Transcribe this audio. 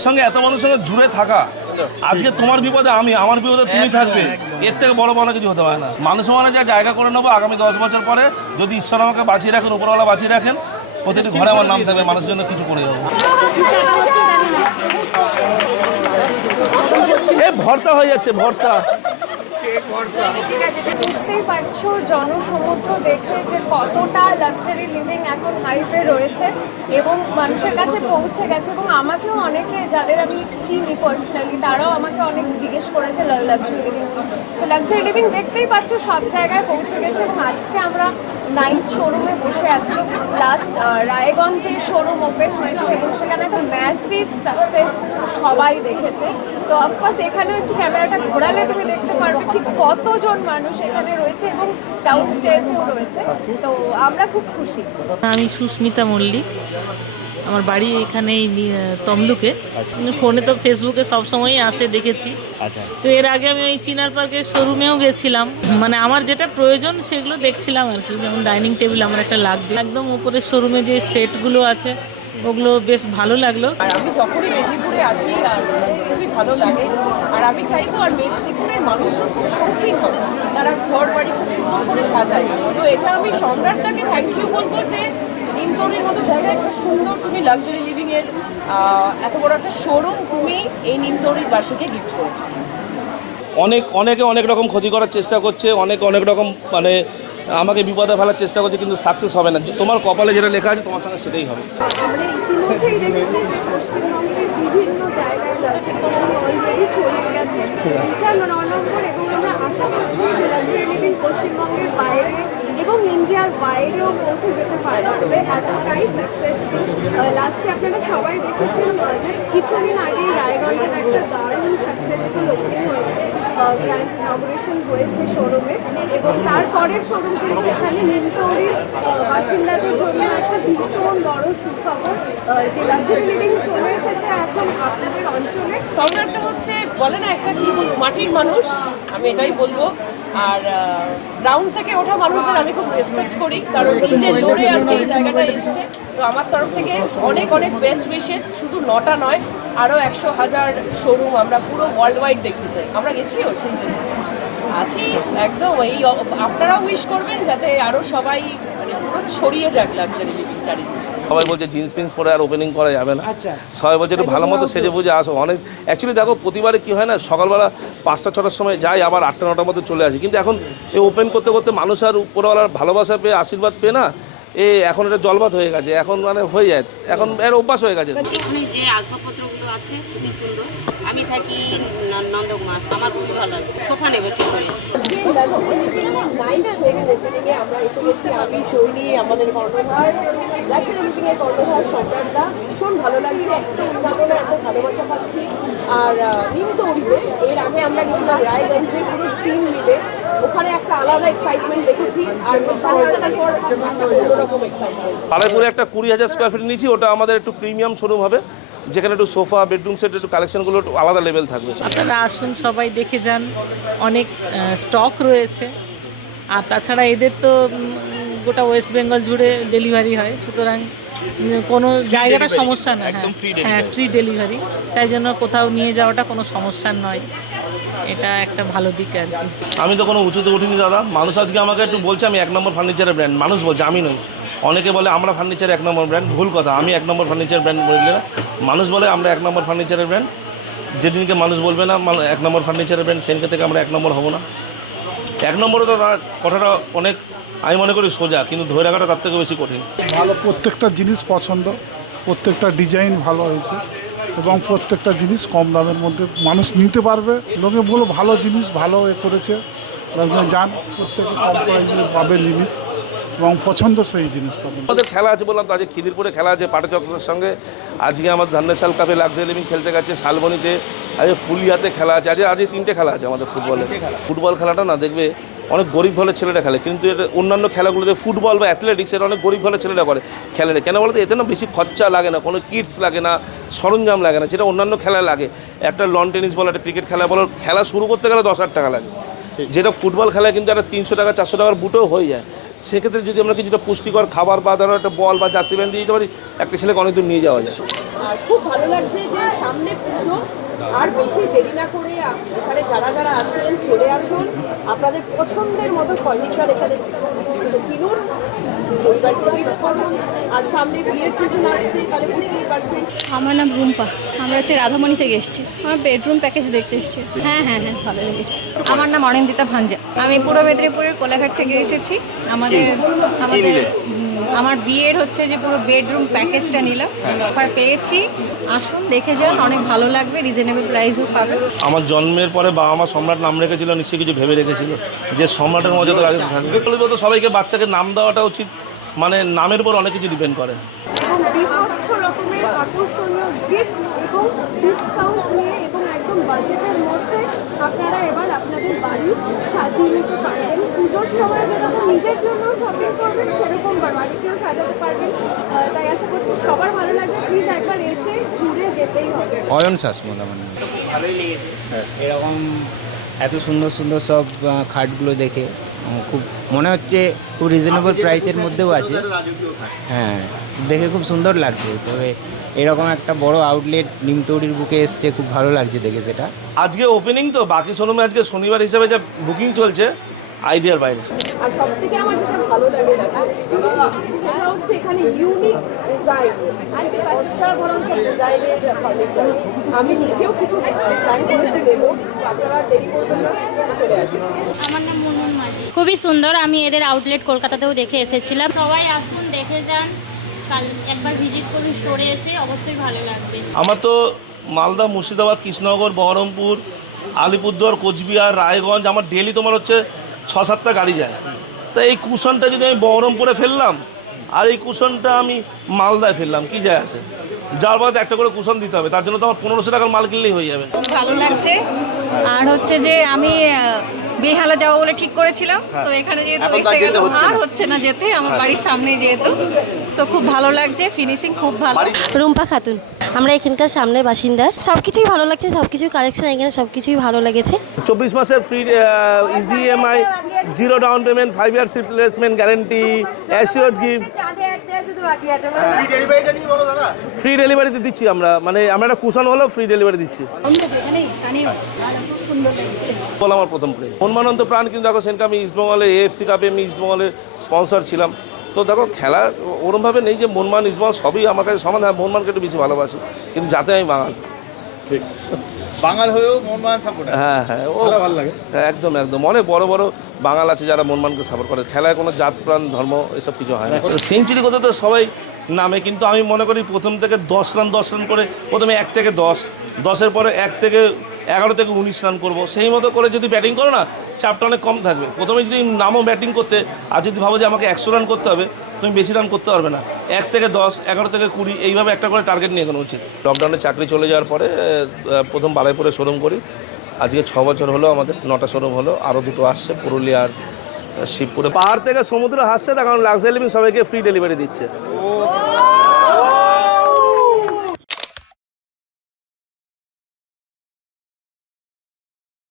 একসঙ্গে এত মানুষের সঙ্গে জুড়ে থাকা, আজকে তোমার বিপদে আমি, আমার বিপদে তুমি থাকবে, এর থেকে বড় বড় কিছু হতে পারে না। মানুষ মানে যা জায়গা করে নেবো আগামী 10 বছর পরে, যদি ঈশ্বর আমাকে বাঁচিয়ে রাখেন, উপরওয়ালা বাঁচিয়ে রাখেন, প্রতিটি ঘরে আমার নাম থাকবে, মানুষের জন্য কিছু করে যাবো। ভর্তা হয়ে যাচ্ছে, ভর্তা। বুঝতেই পারছো জনসমুদ্র দেখে যে কতটা লাক্সারি লিভিং এখন হাইপে রয়েছে এবং মানুষের কাছে পৌঁছে গেছে। এবং আমাকেও অনেকে, যাদের আমি চিনি পার্সোনালি, তারাও আমাকে অনেক জিজ্ঞেস করেছে লাক্সারি লিভিং। তো লাক্সারি লিভিং দেখতেই পাচ্ছ সব জায়গায় পৌঁছে গেছে। এবং আজকে আমরা 9th শোরুমে বসে আছি। লাস্ট রায়গঞ্জে শোরুম ওপেন হয়েছে এবং সেখানে একটা ম্যাসিভ সাকসেস সবাই দেখেছে। তো অফকোর্স এখানে একটু ক্যামেরাটা ঘোরালে তুমি দেখতে পারবে ঠিক কতজন মানুষ এখানে রয়েছে এবং ডাউন স্টেজেও রয়েছে। তো আমরা খুব খুশি। আমি সুস্মিতা মল্লিক, আমার বাড়ি এখানেই তমলুকে। ফোনে তো ফেসবুকে সবসময়ই আসে, দেখেছি। তো এর আগে আমি ওই চিনার পার্কের শোরুমেও গেছিলাম, মানে আমার যেটা প্রয়োজন সেগুলো দেখছিলাম আর কি। যেমন ডাইনিং টেবিল আমার একটা লাগবে, একদম উপরের শোরুমে যে সেটগুলো আছে ওগুলো বেশ ভালো লাগলো। আর আমি যখনই মেদিনীপুরে আসি খুবই ভালো লাগে। আর আমি চাইবো আর মেদিনীপুরের মানুষজন খুব শৌখিন হয়, তারা ঘর বাড়ি খুব সুন্দর করে সাজায়। তো এটা আমি সম্রাটটাকে থ্যাংক ইউ বলবো যে নিমতৌরির মতো জায়গায় একটা সুন্দর তুমি লাক্সারি লিভিংয়ের এত বড় একটা শোরুম তুমি এই নিমতৌরির বাসীকে গিফট করেছো। অনেকে অনেক রকম ক্ষতি করার চেষ্টা করছে, অনেক রকম মানে আমাকে বিপদে ফেলার চেষ্টা করছে, কিন্তু সাকসেস হবে না। তোমার কপালে যেটা লেখা আছে তোমার সঙ্গে সেটাই হবে। আমরা ইতিমধ্যেই দেখেছি যে পশ্চিমবঙ্গের বিভিন্ন জায়গায় লাক্সারি অলরেডি ছড়িয়ে গেছে। এটা 9 নম্বর এবং আমরা আশা করছি যে লাক্সারি লিভিং পশ্চিমবঙ্গের বাইরে এবং ইন্ডিয়ার বাইরেও পৌঁছে যেতে পারবে, এতটাই সাকসেসফুল। লাস্টে আপনারা সবাই দেখেছেন, জাস্ট কিছুদিন আগেই রায়গঞ্জের একটা দারুণ সাকসেসফুল ওপেনিং হয়েছে, গ্র্যান্ড ইনঅগুরেশন হয়েছে শোরুমে। এবং তারপরের শোরুম কিন্তু এখানে নিমতৌরির বাসিন্দাদের জন্য একটা ভীষণ বড় সুখবর যে লাক্সারি লিভিং চলে এসেছে এখন আপনাদের অঞ্চলে। সম্রাটটা হচ্ছে বলে না একটা কি মাটির মানুষ, আমি এটাই বলবো। আর গ্রাউন্ড থেকে ওঠা মানুষদের আমি খুব রেসপেক্ট করি, কারণ নিজে লড়ে আজকে এই জায়গাটা এসছে। তো আমার তরফ থেকে অনেক বেস্ট উইশেস। শুধু 9টা নয়, আরও 100,000 শোরুম আমরা পুরো ওয়ার্ল্ড ওয়াইড দেখতে চাই। আমরা গেছিও সেই জন্য আছি একদম। এই আপনারাও উইশ করবেন যাতে আরও সবাই মানে পুরো ছড়িয়ে যাক লাক্সারি লিভিং চারিদিকে। সবাই বলছে জিন্স প্যান্ট পরে আর ওপেনিং করা যাবে না। সবাই বলছে একটু ভালো মতো সেজে বুঝে আসো। অনেক অ্যাকচুয়ালি দেখো প্রতিবারে কী হয় না, সকালবেলা 5টা-6টার সময় যাই, আবার 8টা-9টার মধ্যে চলে আসি। কিন্তু এখন এই ওপেন করতে করতে মানুষ আর উপরওয়ালার ভালোবাসা পেয়ে, আশীর্বাদ পেয়ে না, এখন এটা জলবাদ হয়ে গেছে, এখন মানে হয়ে যায়, এখন এর অভ্যাস হয়ে গেছে। যে আসবাবপত্রগুলো আছে খুবই সুন্দর। আমি থাকি নন্দকুমার, আমার খুবই ভালো লাগছে। সোফা নেবে ঠিক করেছি। আমরা এসে গেছি, আমি সৈনী, আমাদের কর্ণধার, লাক্সারি লিভিংয়ের কর্ণধার সম্রাটদা। ভীষণ ভালো লাগছে, একটা উন্মাদনা, একটা ভালোবাসা পাচ্ছি। আর নিমতৌরিতে এর আগে আমরা গেছিলাম রায়গঞ্জে পুরো টিম মিলে, ওখানে একটা আলাদা এক্সাইটমেন্ট দেখেছি। আর পর অন্যরকম এক্সাইটমেন্ট। পালাইপুরে একটা 20,000 স্কোয়ার ফিট নিয়েছি, ওটা আমাদের একটু প্রিমিয়াম শোরুম হবে, যেখানে একটু সোফা, বেডরুম সেট, একটু কালেকশনগুলো একটু আলাদা লেভেল থাকবে। আপনারা আসুন, সবাই দেখে যান, অনেক স্টক রয়েছে। আর তাছাড়া এদের তো গোটা ওয়েস্ট বেঙ্গল জুড়ে ডেলিভারি হয়, সুতরাং কোনো জায়গাটা সমস্যা না। হ্যাঁ, ফ্রি ডেলিভারি, তাই জন্য কোথাও নিয়ে যাওয়াটা কোনো সমস্যার নয়। এটা একটা ভালো দিক আর কি। আমি তো কোনো উঁচুতে উঠিনি দাদা। মানুষ আজকে আমাকে একটু বলছে আমি 1 নম্বর ফার্নিচারের ব্র্যান্ড, মানুষ বলছে, আমি নই। অনেকে বলে আমরা ফার্নিচার 1 নম্বর ব্র্যান্ড, ভুল কথা। আমি 1 নম্বর ফার্নিচার ব্র্যান্ড বললে না, মানুষ বলে আমরা 1 নম্বর ফার্নিচারের ব্র্যান্ড। যেদিনকে মানুষ বলবে না 1 নম্বর ফার্নিচারের ব্র্যান্ড, সেদিনকে থেকে আমরা 1 নম্বর হবো না। 1 নম্বরে তো কথাটা অনেক, আমি মনে করি সোজা, কিন্তু ধরে রাখাটা তার থেকে বেশি কঠিন। ভালো, প্রত্যেকটা জিনিস পছন্দ, প্রত্যেকটা ডিজাইন ভালো হয়েছে এবং প্রত্যেকটা জিনিস কম দামের মধ্যে মানুষ নিতে পারবে। লোকে বলো ভালো জিনিস, ভালো করেছে, যান প্রত্যেকে কম প্রাইসে পাবেন জিনিস এবং পছন্দসই জিনিস পাবেন। আমাদের খেলা আছে, বললাম তো, আজকে খিদিরপুরে খেলা আছে পাটচক্রের সঙ্গে। আজকে আমাদের ধান্যশাল কাপে লাক্সারি লিভিং খেলতে গেছে, শালবনীতে। আজকে ফুলিয়াতে খেলা আছে। আজকে 3টে খেলা আছে আমাদের ফুটবলে। ফুটবল খেলাটা না দেখবে অনেক গরিব ঘরের ছেলেরা খেলে, কিন্তু এটা অন্যান্য খেলাগুলোতে ফুটবল বা অ্যাথলেটিক্স এটা অনেক গরিব ঘরের ছেলেরা খেলে না। কেন বলতো, এতে না বেশি খরচা লাগে না, কোনো কিটস লাগে না, সরঞ্জাম লাগে না, যেটা অন্যান্য খেলা লাগে। একটা লন টেনিস বলো, একটা ক্রিকেট খেলা বলো, খেলা শুরু করতে গেলে 10,000 টাকা লাগে। যেটা ফুটবল খেলায় কিন্তু একটা 300 টাকা 400 টাকার বুটেও হয়ে যায়। সেক্ষেত্রে যদি আমরা কিছুটা পুষ্টিকর খাবার বা ধরো একটা বল বা জার্সি ব্যান্ড দিয়ে দিতে পারি, একটা ছেলেকে অনেক দূর নিয়ে যাওয়া যায়। আর খুব ভালো লাগছে যে সামনে পুজো, আর বেশি দেরি না করে এখানে যারা যারা আছেন চলে আসুন, আপনাদের পছন্দের মতো ফার্নিচার এখানে এসে কিনুন, পরিবারকে গিফট করুন। আর সামনে বিয়ের সিজন আসছে, তাহলে বুঝতেই পারছেন। আমার নাম রুম্পা, আমরা হচ্ছে রাধামণি থেকে এসেছি, আমার বেডরুম প্যাকেজ দেখতে এসেছি। হ্যাঁ হ্যাঁ হ্যাঁ, ভালো লেগেছে। আমার নাম অনিন্দিতা ভাঞ্জা, আমি পূর্ব মেদিনীপুরের কোলাঘাট থেকে এসেছি। আমার বিয়ের হচ্ছে যে পুরো বেডরুম প্যাকেজটা নিলাম, অফার পেয়েছি। আসুন দেখে যান, অনেক ভালো লাগবে, রিজনেবল প্রাইসও পাবেন। আমার জন্মের পরে বাবা মা সম্রাট নাম রেখেছিল, নিশ্চয়ই কিছু ভেবে রেখেছিল যে সম্রাটের মর্যাদা আগে থাকবে। বলতে সবাইকে বাচ্চাকে নাম দেওয়াটা উচিত, মানে নামের উপর অনেক কিছু ডিপেন্ড করে। এবং বিভৎস রকমের আকর্ষণীয় গিফট এবং ডিসকাউন্ট নিয়ে এবং একদম বাজেটের মধ্যে আপনারা এবার আপনাদের বাড়ি সাজিয়ে নিতে পারবেন। পুজোর সময় যেরকম নিজের জন্য শপিং করবেন, সেরকম বাড়িতেও সাজাতে পারবেন। তাই আশা করছি সবার ভালো লাগবে। প্লিজ একবার এসে ঘুরে যেতেই হবে। অয়ন শাসমল আমার নাম। ভালোই লেগেছে এরকম এত সুন্দর সুন্দর সব খাটগুলো দেখে খুব মনে হচ্ছে খুব রিজনেবল প্রাইসের মধ্যেও আছে। হ্যাঁ, দেখে খুব সুন্দর লাগছে। তবে এরকম একটা বড় আউটলেট নিমতৌড়ির বুকে এসছে, খুব ভালো লাগছে দেখে সেটা। আজকে ওপেনিং তো, বাকি শোরুমে আজকে শনিবার হিসাবে যা বুকিং চলছে আইডিয়ার বাইরে। আর সব থেকে আমার যেটা ভালো লাগে সেটা হচ্ছে এখানে ইউনিক ডিজাইন, অসাধারণ সব ডিজাইনের ফার্নিচার। আমি নিজেও কিছু প্ল্যান করেছি নেবো, আপনারা দেরি করবেন না, চলে আসুন। আমার নাম মুনমুন মাঝি। খুবই সুন্দর, আমি এদের আউটলেট কলকাতাতেও দেখে এসেছিলাম। সবাই আসুন, দেখে যান, কাল একবার ভিজিট করুন স্টোরে এসে, অবশ্যই ভালো লাগবে। আমার তো মালদা, মুর্শিদাবাদ, কৃষ্ণনগর, বহরমপুর, আলিপুরদুয়ার, কোচবিহার, রায়গঞ্জ, আমার ডেলি তোমার হচ্ছে 6-7টা গাড়ি যায়। তা এই কুশনটা যদি আমি বহরমপুরে ফেললাম আর এই কুশনটা আমি মালদায় ফেললাম, কি যায় আসে? যার বাদে একটা করে কুশন দিতে হবে, তার জন্য তো আমার 1500 টাকার মাল কিনলেই হয়ে যাবে। খুব ভালো লাগছে। আর হচ্ছে যে আমি বেহালা যাবো বলে ঠিক করেছিলাম, তো এখানে যেহেতু এসে গেল, আর হচ্ছে না যেতে, আমার বাড়ির সামনে যেহেতু, তো খুব ভালো লাগছে, ফিনিশিং খুব ভালো। রুম্পা খাতুন, আমরা এখানকার সামনে বাসিন্দার। সব কিছুই ভালো লাগছে, সব কিছুই কালেকশন এখানে সব কিছুই ভালো লেগেছে। 24 মাসের free easy EMI, 0 down payment, 5 years replacement guarantee, assured gift, free ডেলিভারিতে দিচ্ছি আমরা। মানে আমরা একটা কুশন হলেও ফ্রি ডেলিভারি দিচ্ছি। বল আমার প্রথম প্রেম মনমানন্ত প্রাণ। কিন্তু দেখো সেখানে আমি ইস্টবেঙ্গলে AFC কাপে আমি ইস্টবেঙ্গলের স্পন্সর ছিলাম। তো দেখো খেলা ওরমভাবে নেই যে মনমান ইস্টবেঙ্গল সবই আমার কাছে সমান। হ্যাঁ, মনমানকে একটু বেশি ভালোবাসি, কিন্তু যাতে আমি বাঙাল। ঠিক, বাঙাল হয়েও মনমান সাপোর্ট। হ্যাঁ হ্যাঁ, ও ভালো লাগে। একদম একদম, অনেক বড় বড় বাঙাল আছে যারা মনমানকে সাপোর্ট করে। খেলায় কোনো জাত প্রাণ ধর্ম এসব কিছু হয় না। সেঞ্চুরি কথা তো সবাই নামে, কিন্তু আমি মনে করি প্রথম থেকে 10 রান করে, প্রথমে 1 থেকে 10, 10-এর পরে 1 থেকে 11 থেকে 19 রান করবো। সেই মতো করে যদি ব্যাটিং করো না, চাপটা অনেক কম থাকবে। প্রথমে যদি নামও ব্যাটিং করতে, আর যদি ভাবো যে আমাকে 100 রান করতে হবে, তুমি বেশি রান করতে পারবে না। 1 থেকে 10, 11 থেকে 20, এইভাবে একটা করে টার্গেট নিয়ে এগোনো উচিত। লকডাউনে চাকরি চলে যাওয়ার পরে প্রথম বারুইপুরে শোরুম করি। আজকে 6 বছর হলো, আমাদের 9টা শোরুম হলো, আরও 2টো আসছে পুরুলিয়া আর শিবপুরে। পাহাড় থেকে সমুদ্র হাসছে না, কারণ লাক্সারি লিভিং সবাইকে ফ্রি ডেলিভারি দিচ্ছে।